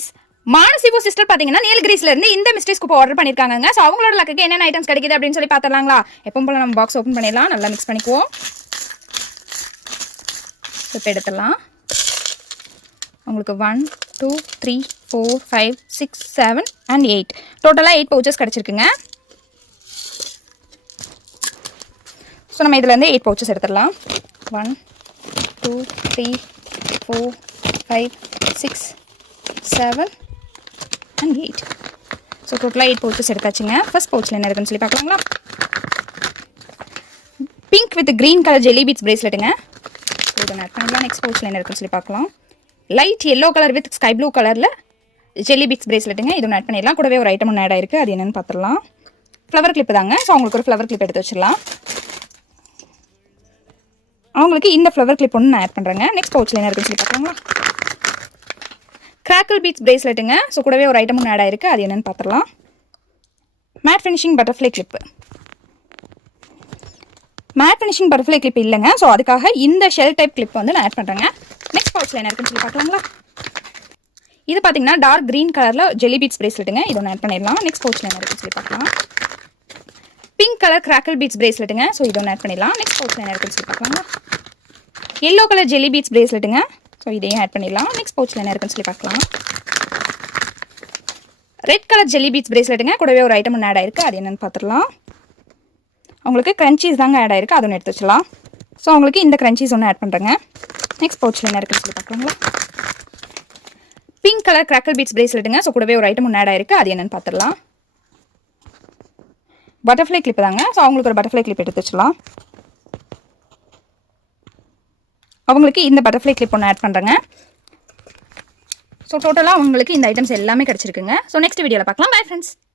Friends, மானசிபு sister பாத்தீங்கன்னா நீலகிரிஸ்ல இருந்து இந்த மிஸ்ட்ரி ஸ்கூப் ஆர்டர் பண்ணிருக்காங்க. சோ அவங்களோட லக்குக்கு என்னென்ன ஐட்டம்ஸ் கிடைக்குது அப்படின்னு சொல்லி பாத்துறலாங்களா? எப்பவும் போல நம்ம பாக்ஸ் ஓபன் பண்ணிடலாம். நல்லா மிக்ஸ் பண்ணிக்குவோம். இப்போ எடுத்துடலாம். உங்களுக்கு 1 2 3 4 5 6 7 and 8 டோட்டலா 8 பவுச்சஸ் கிடைச்சிருக்குங்க. ஸோ நம்ம இதுல இருந்து 8 பவுச்சஸ் எடுத்துடலாம். 1 2 3 4 5 6 7 and 8. ஸோ டோட்டலாக 8 பவுச்சஸ் எடுத்தாச்சுங்க. ஃபர்ஸ்ட் பவுச்சில் என்ன இருக்குன்னு சொல்லி பார்க்கலாங்களா? Pink with green colour jelly beads பிரேஸ்லெட்டுங்க. இதை ஆட் பண்ணிக்கலாம். நெக்ஸ்ட் பவுச்சில் என்ன இருக்குன்னு சொல்லி பார்க்கலாம். Light yellow colour with sky blue கலரில் ஜெல்லி பீட்ஸ் பிரேஸ்லெட்டுங்க. இது ஆட் பண்ணிடலாம். கூடவே ஒரு ஐட்டம் ஒன்று ஆட் ஆயிருக்கு. அது என்னென்னு பார்த்துடலாம். ஃப்ளவர் கிளிப் தாங்க. ஸோ அவங்களுக்கு ஒரு ஃப்ளவர் கிளிப் எடுத்து வச்சிடலாம். அவங்களுக்கு இந்த ஃப்ளவர் கிளிப் ஒன்று நான் ஆட் பண்ணுறேங்க. நெக்ஸ்ட் பவுச்சில் என்ன இருக்குன்னு சொல்லி பார்க்கலாங்களா? கிராக்கிள் பீட்ஸ் பிரேஸ்லெட்டுங்க. ஸோ கூடவே ஒரு ஐட்டம் ஒன்று ஆட் ஆயிருக்கு. அது என்னென்னு பார்த்துடலாம். Matte finishing butterfly clip. Matte finishing butterfly clip இல்லைங்க. ஸோ அதுக்காக இந்த ஷெல் டைப் கிளிப் வந்து நான் ஆட் பண்ணுறேங்க. நெக்ஸ்ட் பவுச்சில் என்ன இருக்குன்னு சொல்லி பார்க்கலாங்களா? இது பார்த்தீங்கன்னா டார்க் க்ரீன் கலரில் ஜெல்லி பீட்ஸ் பிரேஸ்லெட்டுங்க. இது ஒன்று ஆட் பண்ணிடலாம். நெக்ஸ்ட் பவுச்சில் என்ன இருக்குன்னு சொல்லி பார்க்கலாம். பிங்க் கலர் கிராக்கிள் பீட்ஸ் பிரேஸ்லெட்டுங்க. ஸோ இது ஒன்று ஆட் பண்ணிடலாம். நெக்ஸ்ட் பவுச்சில் என்ன இருக்குன்னு சொல்லி பார்க்கலாங்களா? எல்லோ கலர் ஜெல்லி பீட்ஸ் பிரேஸ்லெட்டுங்க. ஸோ இதையும் ஆட் பண்ணிடலாம். நெக்ஸ்ட் பவுச்சில் என்ன இருக்குன்னு சொல்லி பார்க்கலாம். ரெட் கலர் ஜெல்லி பீட்ஸ் பிரேஸ்லெட்டுங்க. கூடவே ஒரு ஐட்டம் ஒன்று ஆட் ஆயிருக்கு. அது என்னென்னு பார்த்துடலாம். உங்களுக்கு கிரன்ச்சீஸ் தாங்க ஆட் ஆயிருக்கு. அது ஒன்று எடுத்து வச்சலாம். ஸோ உங்களுக்கு இந்த கிரன்ச்சீஸ் ஒன்று ஆட் பண்ணுறேங்க. நெக்ஸ்ட் பவுச்சில் என்ன இருக்குன்னு சொல்லி பார்க்கலாங்களா? பிங்க் கலர் கிராக்கிள் பீட்ஸ் பிரேஸ்லெட்டுங்க. ஸோ கூடவே ஒரு ஐட்டம் ஒன்று ஆட் ஆயிருக்கு. அது என்னென்னு பார்த்துடலாம். பட்டர்ஃப்ளை கிளிப் தாங்க. ஸோ அவங்களுக்கு ஒரு பட்டர்ஃப்ளை கிளிப் எடுத்து வச்சலாம். அவங்களுக்கு இந்த பட்டர்ஃப்ளை கிளிப் ஒன்று ஆட் பண்ணுறேங்க. ஸோ டோட்டலாக அவங்களுக்கு இந்த ஐட்டம்ஸ் எல்லாமே கிடச்சிருக்குங்க. ஸோ நெக்ஸ்ட் வீடியோவில் பார்க்கலாம். Bye friends.